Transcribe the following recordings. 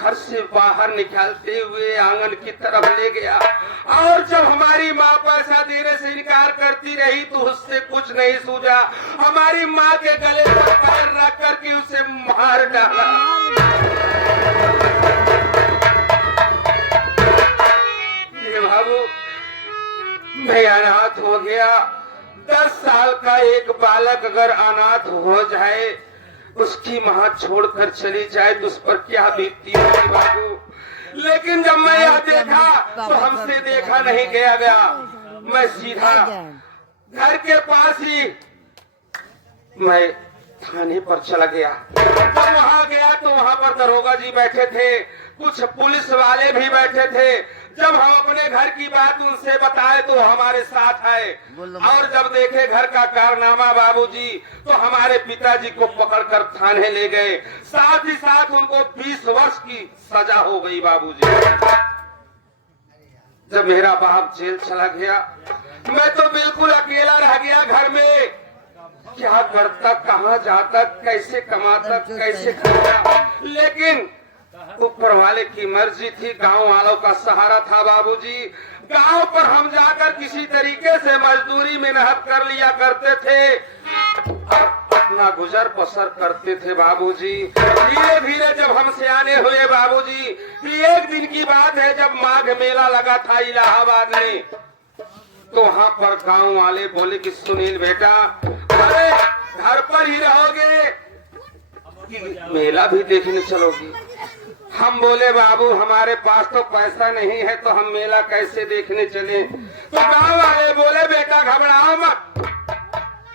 घर से बाहर निकालते हुए आंगन की तरफ ले गया और जब हमारी माँ पैसा देने से इनकार करती रही तो उससे कुछ नहीं सूझा। हमारी माँ के गले पर पैर रख करके उसे मार डाला। ये बाबू, मैं अनाथ हो गया। 10 साल का एक बालक अगर अनाथ हो जाए, उसकी माँ छोड़कर चली जाए तो उस पर क्या बीतती होगी बाबू। लेकिन जब मैं यह देखा तो हमसे देखा नहीं गया। मैं सीधा घर के पास ही मैं थाने पर चला गया। जब वहाँ गया तो वहाँ पर दरोगा जी बैठे थे, कुछ पुलिस वाले भी बैठे थे। जब हम अपने घर की बात उनसे बताए तो हमारे साथ आए और जब देखे घर का कारनामा बाबूजी तो हमारे पिताजी को पकड़कर थाने ले गए। साथ ही साथ उनको 20 वर्ष की सजा हो गई बाबूजी। जब मेरा बाप जेल चला गया, मैं तो बिल्कुल अकेला रह गया घर में। क्या करता, कहाँ जाता, कैसे कमाता, कैसे खाता। लेकिन ऊपर वाले की मर्जी थी, गांव वालों का सहारा था बाबूजी। गांव पर हम जाकर किसी तरीके से मजदूरी मेहनत कर लिया करते थे और अपना गुजर बसर करते थे बाबूजी। धीरे धीरे जब हम सियाने हुए बाबूजी, एक दिन की बात है, जब माघ मेला लगा था इलाहाबाद में, तो वहाँ पर गांव वाले बोले कि सुनील बेटा, अरे घर पर ही रहोगे कि मेला भी देखने चलोगी। हम बोले बाबू हमारे पास तो पैसा नहीं है तो हम मेला कैसे देखने चले। तो गांव वाले बोले बेटा घबराओ मत,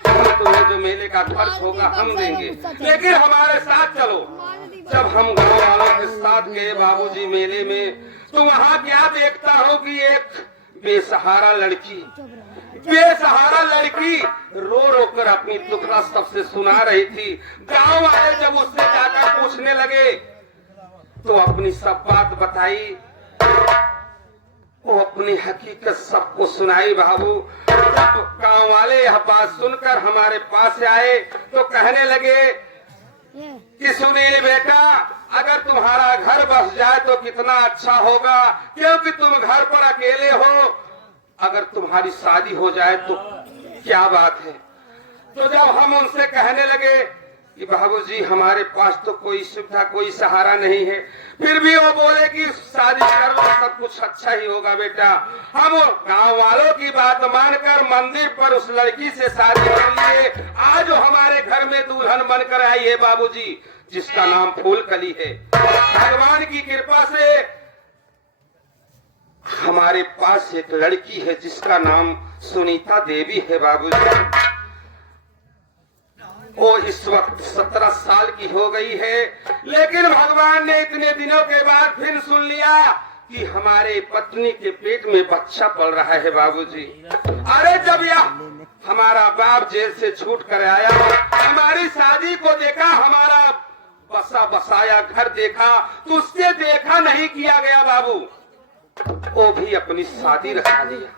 हम तुम्हें जो मेले का खर्च होगा हम देंगे, लेकिन हमारे साथ चलो। जब हम गांव वालों के साथ गए बाबूजी मेले में, तो वहाँ क्या देखता हूँ कि एक बेसहारा लड़की रो रो कर अपनी दुखड़ा सबसे सुना रही थी। गांव वाले जब उससे जाकर पूछने लगे तो अपनी सब बात बताई, वो अपनी हकीकत सबको सुनाई बाबू। जब गांव वाले यह बात सुनकर हमारे पास आए तो कहने लगे कि सुनील बेटा, अगर तुम्हारा घर बस जाए तो कितना अच्छा होगा, क्योंकि तुम घर पर अकेले हो। अगर तुम्हारी शादी हो जाए तो क्या बात है। तो जब हम उनसे कहने लगे कि बाबूजी हमारे पास तो कोई सुविधा, कोई सहारा नहीं है, फिर भी वो बोले कि शादी कर लो, सब कुछ अच्छा ही होगा बेटा। हम गांव वालों की बात मानकर मंदिर पर उस लड़की से शादी कर लिए। आज वो हमारे घर में दुल्हन बनकर आई है बाबूजी, जिसका नाम फूलकली है। भगवान की कृपा से हमारे पास एक लड़की है जिसका नाम सुनीता देवी है बाबूजी। वो इस वक्त 17 साल की हो गई है, लेकिन भगवान ने इतने दिनों के बाद फिर सुन लिया कि हमारे पत्नी के पेट में बच्चा पल रहा है बाबूजी। अरे जब यह हमारा बाप जेल से छूट कर आया, हमारी शादी को देखा, हमारा बसा बसाया घर देखा, तो उससे देखा नहीं किया गया बाबू, वो भी अपनी शादी रचा लिया।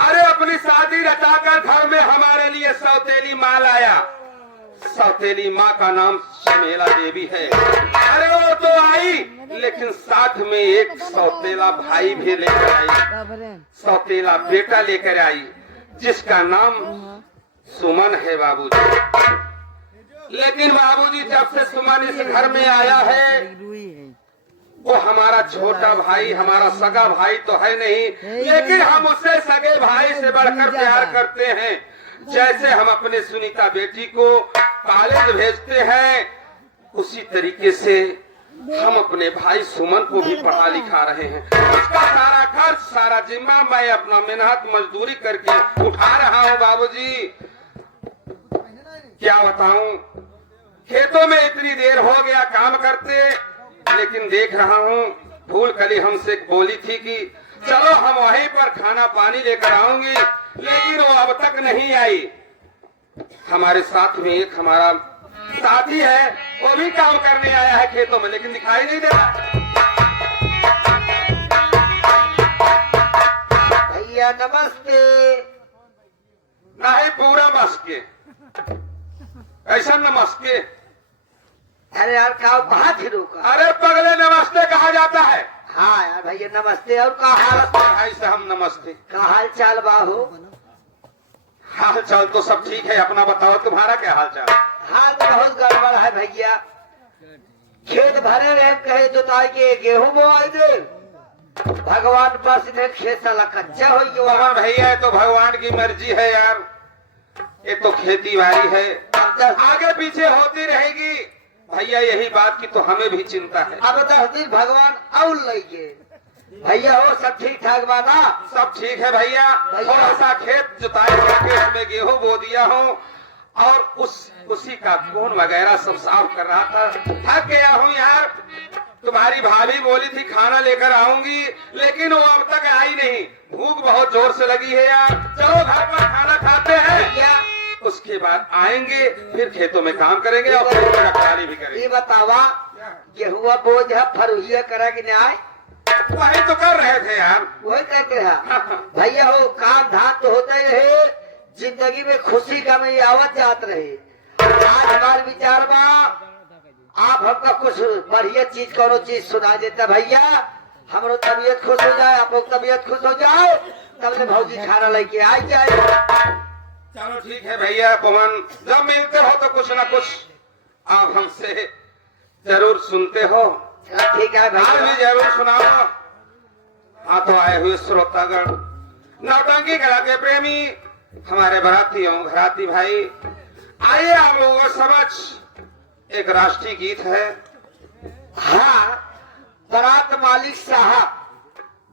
अरे अपनी शादी रचाकर घर में हमारे लिए सौतेली माँ लाया। सौतेली माँ का नाम शमेला देवी है। अरे वो तो आई, लेकिन साथ में एक सौतेला भाई भी लेकर आई, सौतेला बेटा लेकर आई, जिसका नाम सुमन है बाबूजी। लेकिन बाबूजी जब से सुमन इस घर में आया है, वो हमारा छोटा भाई, हमारा सगा भाई तो है नहीं, लेकिन हम उससे सगे भाई से बढ़कर प्यार करते हैं। जैसे हम अपने सुनीता बेटी को कॉलेज भेजते हैं, उसी तरीके से हम अपने भाई सुमन को भी पढ़ा लिखा रहे हैं। उसका सारा खर्च, सारा जिम्मा मैं अपना मेहनत मजदूरी करके उठा रहा हूँ बाबूजी। क्या बताऊं, खेतों में इतनी देर हो गया काम करते, लेकिन देख रहा हूँ फूलकली हमसे बोली थी कि चलो हम वहीं पर खाना पानी लेकर आऊंगी, लेकिन वो अब तक नहीं आई। हमारे साथ में एक हमारा साथी है, वो भी काम करने आया है खेतों में, लेकिन दिखाई नहीं दे रहा। भैया नमस्ते। नहीं पूरा मस्के, ऐसा नमस्के। अरे यार का बात ही रोका। अरे पगले नमस्ते कहा जाता है। हाँ यार भैया नमस्ते। और का हाल भाई साहब नमस्ते। का हाल चाल बाहो? हाल चाल तो सब ठीक है, अपना बताओ तुम्हारा क्या हाल चाल? हाल तो बहुत गड़बड़ है भैया। खेत भरे रहे कहे जोताई के गेहूं बोआई दे, भगवान बस ने खेत साला कच्चा हो गया। भैया ये तो भगवान की मर्जी है यार, ये तो खेती बाड़ी है, आगे पीछे होती रहेगी भैया। यही बात की तो हमें भी चिंता है। अब 10 दिन भगवान और लेंगे भैया। हो सब ठीक ठाक बाना? सब ठीक है भैया। थोड़ा सा खेत जुताई करके उसमें गेहूं बो दिया हूँ और उसी का खून वगैरह सब साफ कर रहा था। थक गया हूँ यार। तुम्हारी भाभी बोली थी खाना लेकर आऊंगी, लेकिन वो अब तक आई नहीं। भूख बहुत जोर से लगी है यार। चलो घर पर खाना खाते हैं भैया उसके बाद आएंगे, फिर खेतों में काम करेंगे और फिर रखवाली भी करेंगे। ये बतावा गेहुआ बोझ है फरुहिया करा कि न्याय? वही तो कर रहे थे यार। वही करते रहा भैया। हो काम धाम तो होता ही रहे, जिंदगी में खुशी का में आवत जात रहे। आज हमारे विचार बा आप हमका कुछ बढ़िया चीज करो चीज सुना देता भैया, हमरो तबीयत खुश हो जाए, आप लोग तबीयत खुश हो जाए, तब से भौजी खाना लेके आ जाए। चलो ठीक है भैया। पवन जब मिलते हो तो कुछ न कुछ आप हमसे जरूर सुनते हो। ठीक है आज भी भैया। जरूर सुनाओ। हाँ तो आए हुए श्रोतागण, नौटंकी कला के प्रेमी, हमारे बरातियों घराती भाई, आइए आप लोगों को समझ एक राष्ट्रीय गीत है। हाँ बारात मालिक साहब,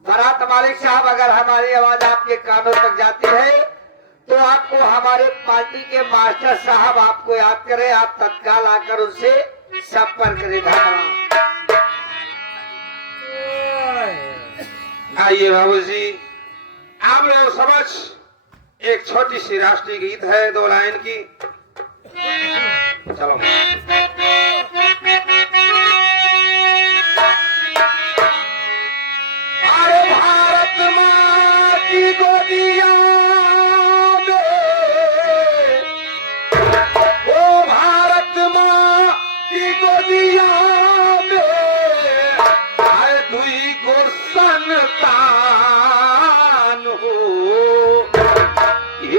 बारात मालिक साहब अगर हमारी आवाज आपके कानों तक जाती है तो आपको हमारे पार्टी के मास्टर साहब आपको याद करें, आप तत्काल आकर उनसे संपर्क करें। धन्यवाद। आइए बाबू जी, आप लोग समझ एक छोटी सी राष्ट्रीय गीत है 2 लाइन की। चलो अरे भारत माँ की गोदिया में, ओ भारत माँ की गोदिया में, अरे दुई को संतान हो,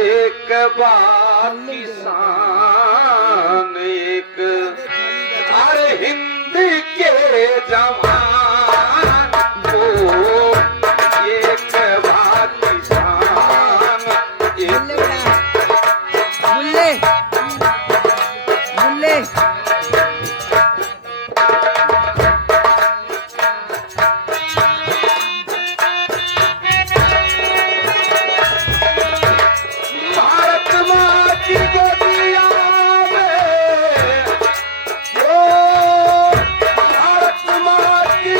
एक बात किसान एक, अरे हिंद के जवान को, एक बात किसान एक। मुल्ले मुल्ले भारत माँ की गोदिया में, ओ भारत माँ की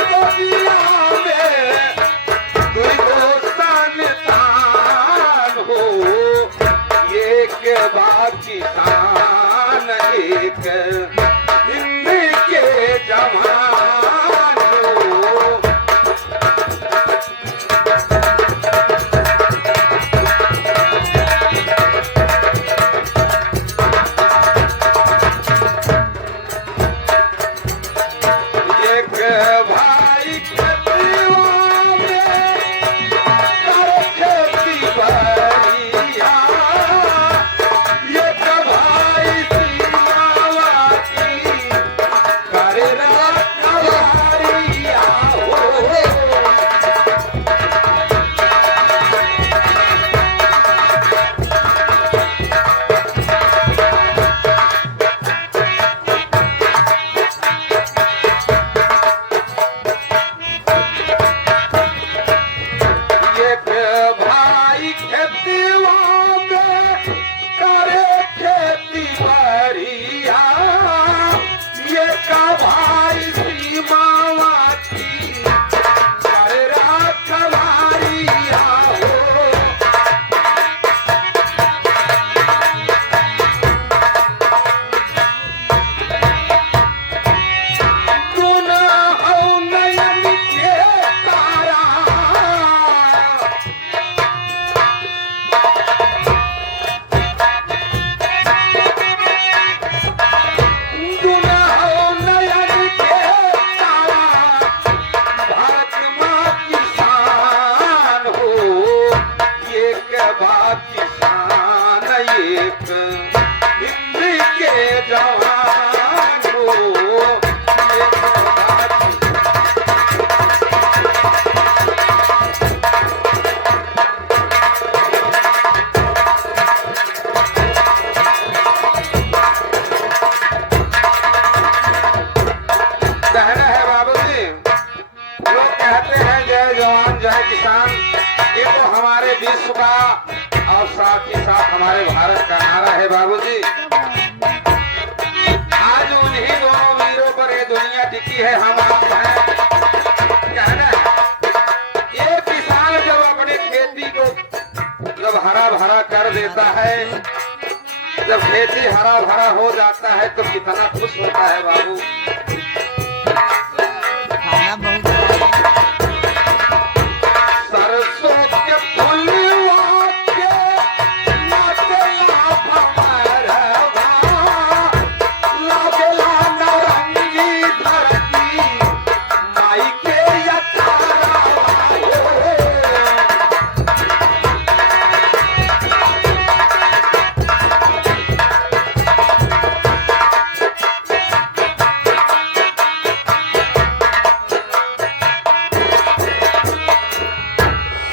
होगा और साथ ही साथ हमारे भारत का नारा है बाबूजी। आज उन्हीं दोनों वीरों पर ये दुनिया टिकी है, हम आप हैं। कहना है ये किसान जब अपनी खेती को जब हरा भरा कर देता है, जब खेती हरा भरा हो जाता है तो कितना खुश होता है बाबू। खाना बहुत सरसों के फुलवा के नाचला भमरवा, लागला नरंगी धरती माई के अचारवा हो।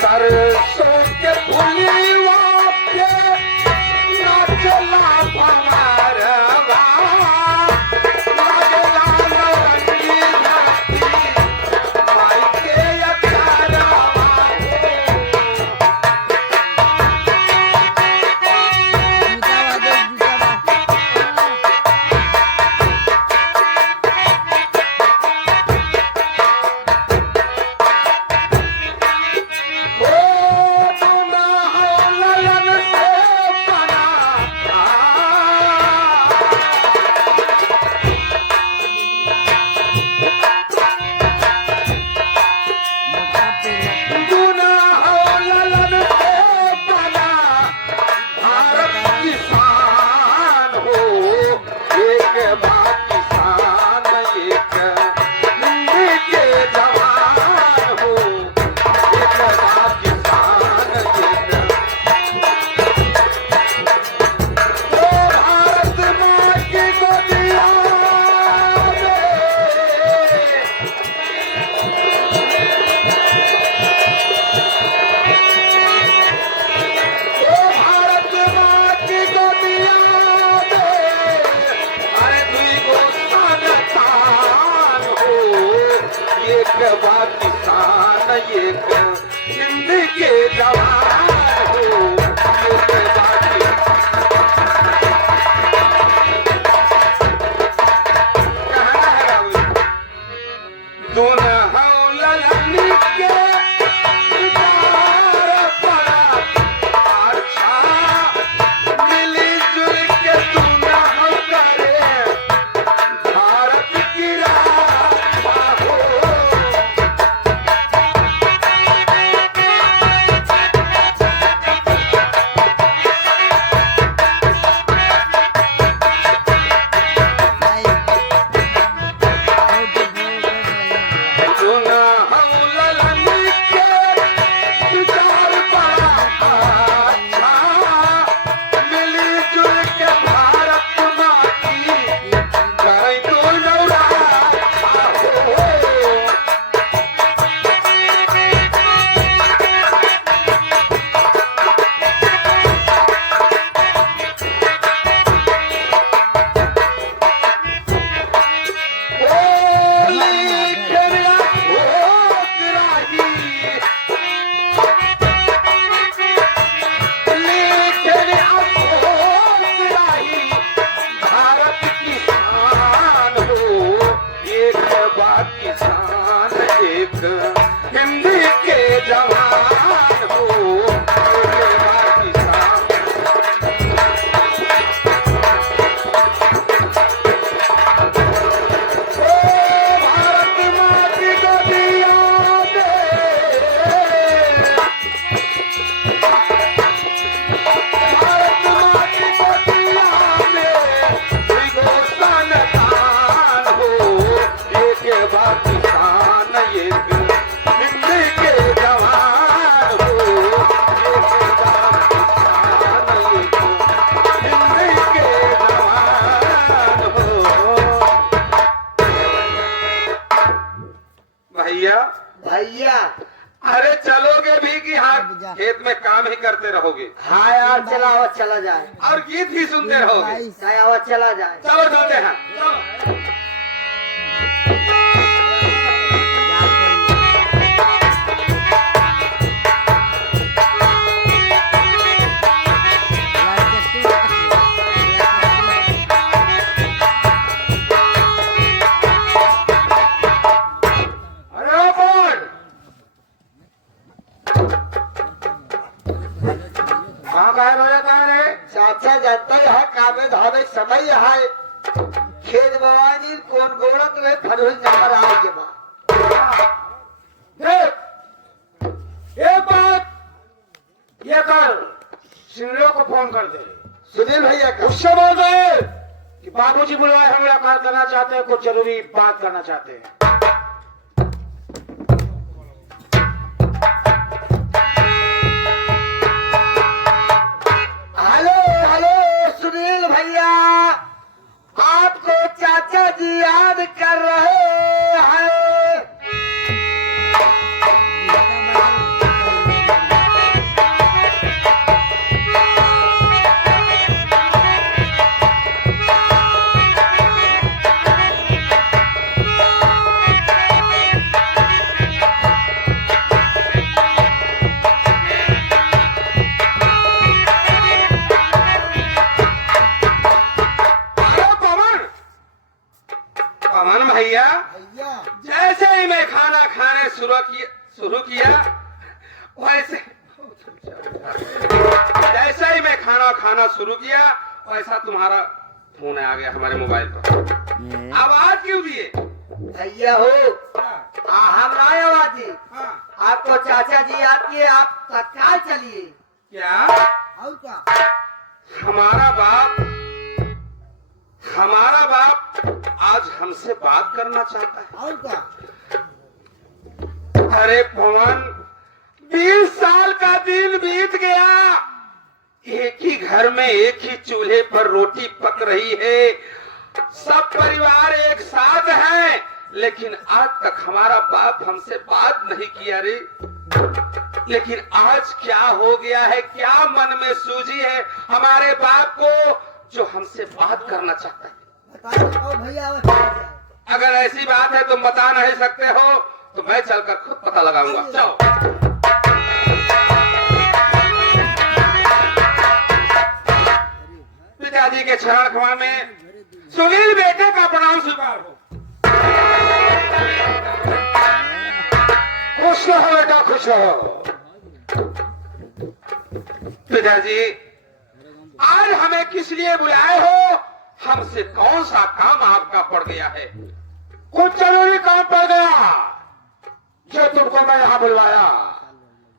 सरसों के फुलवा के नाचला भमरवा, लागला नरंगी धरती माई के अचारवा हो। ओ दुना हो ललन से बना दुना हो ललन से बना भारत किसान हो। एक बात किसान एक हिंदी के जवान हो। एक बात किसान एक ओ भारत माँ की गोदिया में ओ भारत माँ की गोदिया में अरे दुई गो संतान हो। एक बात किसान एक हिंदी के जवान हो। एक बात कहना है राहुल, दोनों हम ललनी के प्यार पड़ा अच्छा, मिली जुल के दोनों हम करे भारत की रक्षा हो। दोनों हम ललनी के विचार पड़ा अच्छा, मिली जुल के भारत माँ की करें तो नौरा हो। भारत किसान हो। एक बात किसान एक हिंदी के जवान हो। एक बात किसान ओ भारत माँ की गोदिया में भारत माँ की गोदिया में दुई गो संतान हो। एक बात किसान एक हिंदी के जवान हो। एक बात किसान एक हिंदी के जवान हो। भैया भैया अरे चलोगे भी कि हाँ खेत में काम ही करते रहोगे हाँ यार, चला आवाज चला जाए, और गीत ही सुनते रहोगे? नहीं आवाज चला जाए। चलो चलते हैं, चलो। भैया है खेत बवानी कौन गोड़त रहे फरोज नंबर आए के बाद देख एक बात ये कर सुनील को फोन कर दे सुनील भैया का उससे बोल दे कि बाबूजी बुलाए हम मुलाकात करना चाहते हैं कुछ जरूरी बात करना चाहते हैं हेलो हेलो सुनील भैया आपको चाचा जी याद कर रहे हैं पवन भैया भैया जैसे ही मैं खाना खाने शुरू किया वैसे जैसे ही मैं खाना शुरू किया वैसा तुम्हारा फोन आ गया हमारे मोबाइल पर। आवाज क्यों दिए? भैया हो हमरा आवाज जी आपको चाचा जी याद किए आप तत्काल चलिए क्या और क्या हमारा बाप आज हमसे बात करना चाहता है? और क्या अरे पवन 20 साल का दिन बीत गया, एक ही घर में एक ही चूल्हे पर रोटी पक रही है, सब परिवार एक साथ है, लेकिन आज तक हमारा बाप हमसे बात नहीं किया रे। लेकिन आज क्या हो गया है, क्या मन में सूझी है हमारे बाप को जो हमसे बात करना चाहता है? भैया अगर ऐसी बात है तुम बता नहीं सकते हो तो मैं चलकर खुद पता लगाऊंगा। जाओ। पिताजी के चरण कमल में सुनील बेटे का प्रणाम स्वीकार हो। खुश रहो बेटा खुश रहो पिताजी आज हमें किस लिए बुलाए हो? हमसे कौन सा काम आपका पड़ गया है? कुछ जरूरी काम पड़ गया जो तुमको मैं यहाँ बुलवाया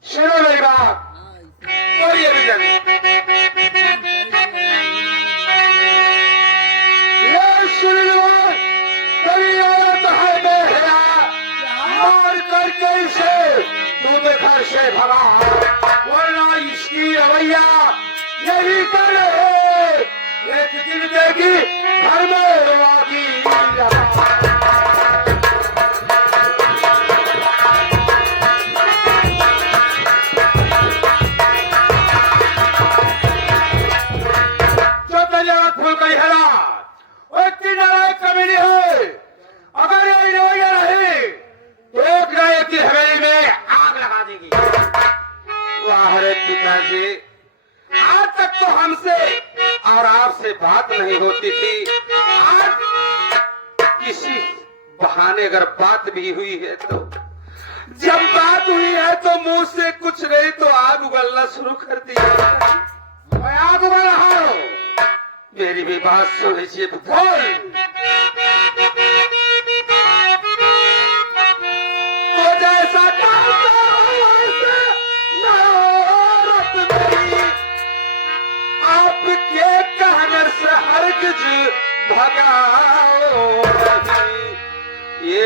सुनो मेरी बात बोलिए पिताजी। ये सुनिए बड़ी औरत है बेहया मार करके इसे दूध घर से भगा वरना इसकी रवैया यही कर एक दिन देगी घर में रोगी जो तैयार फूल गई है वो इतनी नारायण कमीनी है अगर ये रवैया रही तो एक ना एक की हवेली में आग लगा देगी। वाह रे पिताजी, आज तक तो हमसे और आपसे बात नहीं होती थी, आज किसी बहाने अगर बात भी हुई है तो जब बात हुई है तो मुंह से कुछ नहीं तो आग उगलना शुरू कर दी। मैं आग उगल रहा हूं मेरी भी बात सुन लीजिए। बोल तो जैसा चाहता हूं वैसा नारत मेरी, आपके कहने से हरगिज भगाओ नहीं। ये